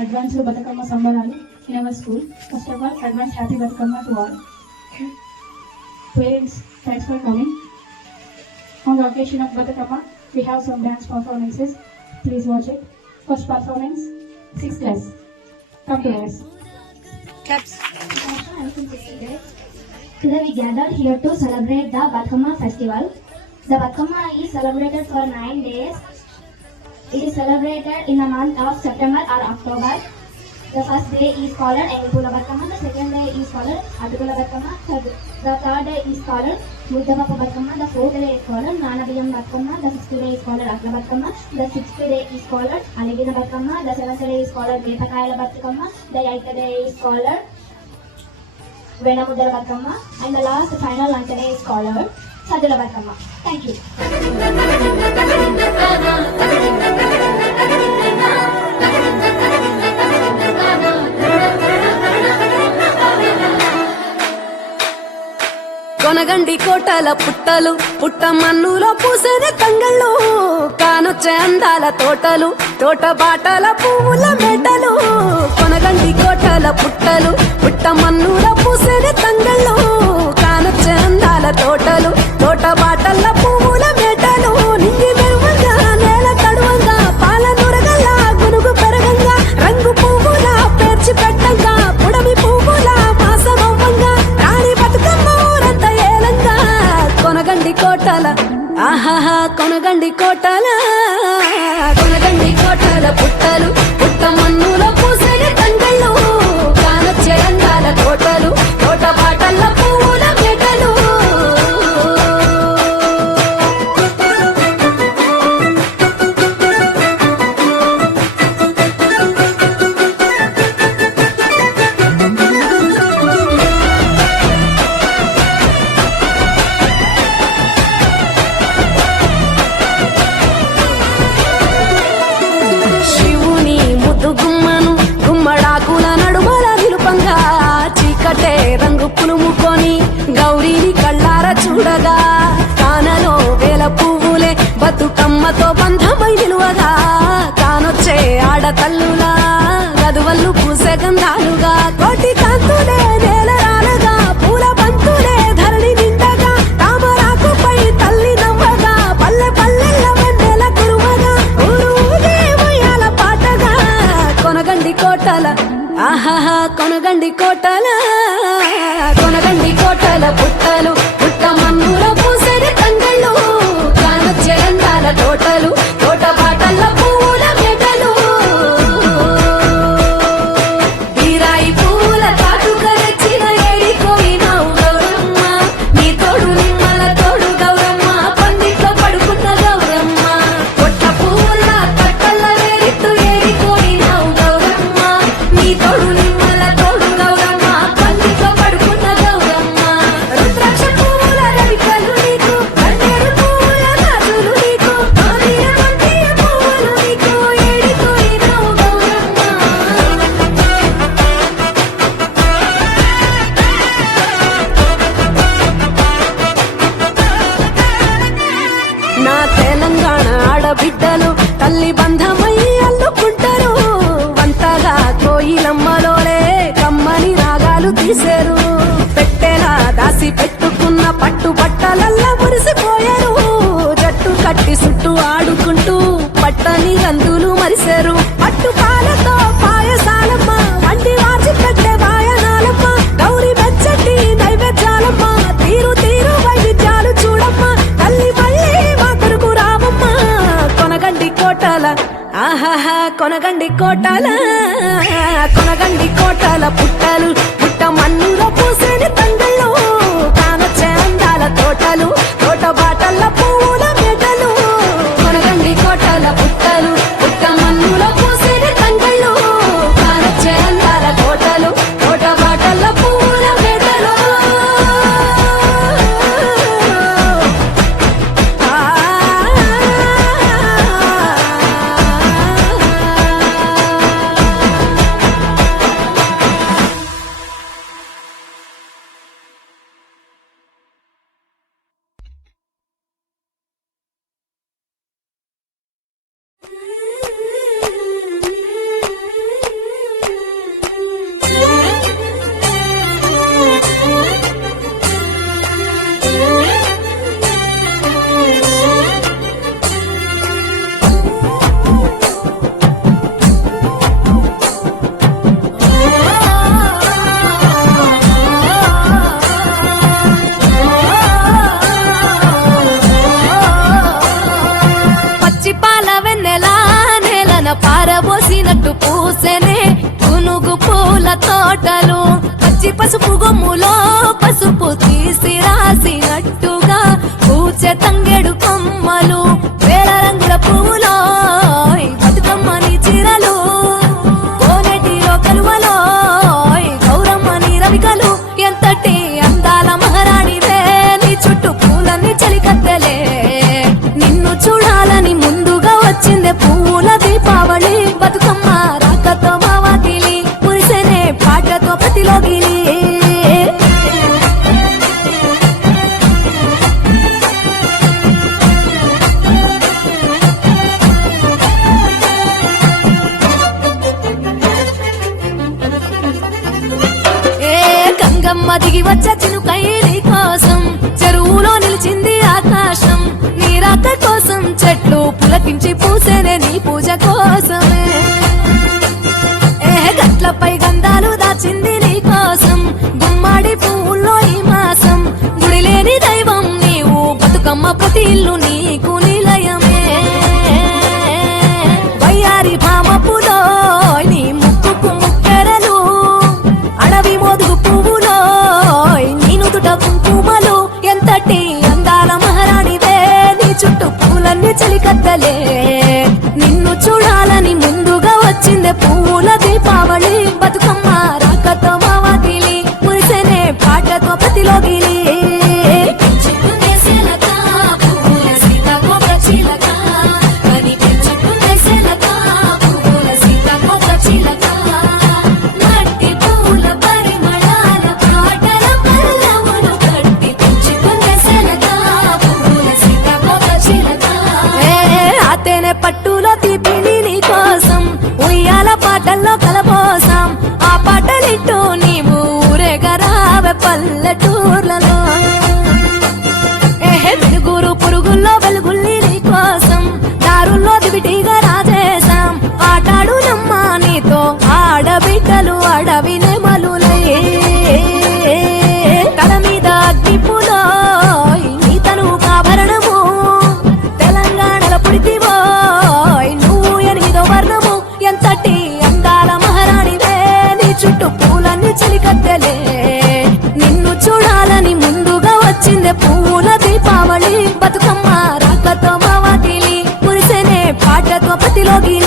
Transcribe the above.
Advanced Batakama Sambarali in our school. First of all, advance happy Batakama to all. Parents, thanks for coming. On the occasion of Batakama, we have some dance performances. Please watch it. First performance, 6th class. Come to us. Claps. Today we gathered here to celebrate the Batkama festival. The Batkama is celebrated for 9 days. It is celebrated in the month of September or October. The first day is called Engpula Batkama, the second day is called Adukula Batkama, the third day is called Muddapapa Batkama, the fourth day is called Nanabiyam Batkama, the fifth day is called Akla Batkama, the sixth day is called Aligina Batkama, the seventh day is called Vetakayala Batkama, the eighth day is called Venamudala Batkama, and the last final lunch day is called Sadula Batkama. Thank you. కొనగండి కోటల పుట్టలు పుట్ట మన్నులో పూసేనే తంగళ్ళు కానొచ్చే అందాల తోటలు తోట బాటల పువ్వుల metal కొనగండి కోటల పుట్టలు పుట్ట మన్నులో పూసేనే తంగళ్ళు కానొచ్చే అందాల తోటలు తోట బాటల పువ్వుల మెటలు నింగి మెరువంగా నేల తడువంగా పాల నురగల్లా గునుగు పెరగంగా రంగు పువ్వుల పేర్చి పెట్టంగా పుడమి పువ్వుల మాసమవ్వంగా రాణి బతుకమ్మ ఊరంతా ఏలంగా కొనగండి కోటల ఆహాహా కొనగండి కోటల కొనగండి కోటల పుట్టలు పుట్ట మన్నులో పూసేనే తంగళ్ళు కానొచ్చే అందాల తోటలు తోట బాటల పువ్వుల మెటలు శివుని ముద్దు గుమ్మను గుమ్మడాకుల నడుమల నిలుపంగా చీకటే రంగు పులుముకొని గౌరీని కళ్ళార చూడగా కానలో వేల పువ్వులే బతుకమ్మతో బంధమై నిలువగా కానొచ్చే ఆడతల్లులా గదువల్లు పూసే గంధాలుగా కోటి కాంతులే నేల రాలగా పూల బంతులే ధరణి నిండగా తామరాకుపై తల్లి నవ్వగా పల్లె పల్లెల్ల వెన్నెల కురువగా ఊరు ఊగే ఉయ్యాల పాటగా కొనగండి కోటల ఆహాహా కొనగండి కోటల కొనగండి కోటల పుట్టలు పుట్ట మన్నులో పూసేనే తంగళ్ళు కానొచ్చే అందాల తోటలు తోట బాటల పువ్వుల మెటలు బీరాయి పూల తాటుక తెచ్చిన ఏడిపోయినావు గౌరమ్మ నీ తోడు నిమ్మల తోడు గౌరమ్మ పందిట్లో పడుకున్న గౌరమ్మ పొట్ట పూల కట్టల వేరిట్టు ఏడిపోయినావు గౌరమ్మ నీ తోడు నిమ్మల తోడు గౌరమ్మ పందిట్లో పడుకున్న గౌరమ్మ రుద్రాక్ష పూల రవికలు నీకు కన్నేరు పూల గాజులు నీకు మామిడి మందిర పువ్వులు నీకు ఏడిపోయినావు గౌరమ్మ నా తెలంగాణ ఆడబిడ్డలు తల్లి బంధమై అల్లుకుంటారు వంతగా కోయిలమ్మలోలే కమ్మని రాగాలు తీశారు పెట్టేలా దాసి పెట్టుకున్న పట్టు బట్టలల్లా మురిసిపోయారు జట్టు కట్టి చుట్టూ ఆడుకుంటూ పట్టని గందులు మరిశారు పట్టు పాలతో పాయసాలమ్మ వండి వాచి పెట్టే వాయనాలమ్మ గౌరి మెచ్చటి నైవేద్యాలమ్మ తీరు తీరు వైవిధ్యాలు చూడమ్మ తల్లి మళ్ళీ మా కొరకు రావమ్మ కొనగండి కోటల ఆహాహా కొనగండి కోటల కొనగండి కోటల పుట్టలు పుట్ట మన్నులో పూసేని తంగళ్ళు కానొచ్చే అందాల తోటలు తోట బాటల పువ్వుల మెటలు కొనగండి కోటల పుట్టలు పుట్ట మన్నులో పూసేని తంగళ్ళు కానొచ్చే అందాల తోటలు తోట బాటల పువ్వుల మెటలు పూసెనే పునుగు పూల తోటలు పచ్చి పసుపు గొమ్ములో పసుపు తీసి రాసినట్టుగా పూచె తంగెడు కొమ్మలు వేల రంగుల పువ్వులో బతుకమ్మని చీరలు కోనేటిలో కలువలో గౌరమ్మని రవికలు ఎంతటి అందాల మహారాణివే నీ చుట్టూ పూలన్నీ చలికత్తెలే నిన్ను చూడాలని ముందుగా వచ్చిందే పువ్వుల దీపావళి బతుకమ్మ రాకతో మా వాకిలి మురిసెనే పాటతో ప్రతిలోగిలి గంగమ్మ దిగి వచ్చే చినుకైలి కోసం చెరువులో నిలిచింది ఆకాశం నీ రాక కోసం చెట్లు పులకించి పూసేనే నీ పూజ కోసమే గట్లపై గంధాలు దాచింది నీ కోసం గుమ్మాడి పువ్వుల్లో ఈ మాసం గుడిలేని దైవం నీవు బతుకమ్మ ప్రతి ఇల్లు నీకు నిలయమే వయ్యారి భామపులో నీ ముక్కుకు ముక్కెరలు అడవి మోదుగు పువ్వులో నీ నుదుట కుంకుమలు ఎంతటి అందాల మహారాణివే నీ చుట్టూ పూలన్నీ చలికత్తలే నిన్ను చూడాలని ముందుగా వచ్చిందే పువ్వుల దీపావళి బతుకమ్మ రాకతో మా వాకిలి మురిసెనే పాటతో ప్రతిలోగిలి పట్టులో తీపిని నీ కోసం ఉయ్యాల పాటల్లో కలపోసాం ఆ పాటలిట్టు నీవు ఊరేగరావే పల్లెటూర్లలో వెలుగురు పురుగుల్లో వెలుగుల్ని నీ కోసం దారుల్లో దివిటిగా రాజేశాం ఆటాడు నమ్మ నీతో ఆడబిడ్డలు అడవి నెమలులై తల మీద అగ్నిపులో నీ తను ఆభరణము తెలంగాణలో పుడితివో నువ్వు 8వ వర్ణము ఎంతటి అందాల మహారాణివే నీ చుట్టూ పూలన్నీ చలికత్తెలే నిన్ను చూడాలని ముందుగా వచ్చిందే పువ్వుల దీపావళి బతుకమ్మ రాకతో మా వాకిలి మురిసెనే పాటతో ప్రతిలోగి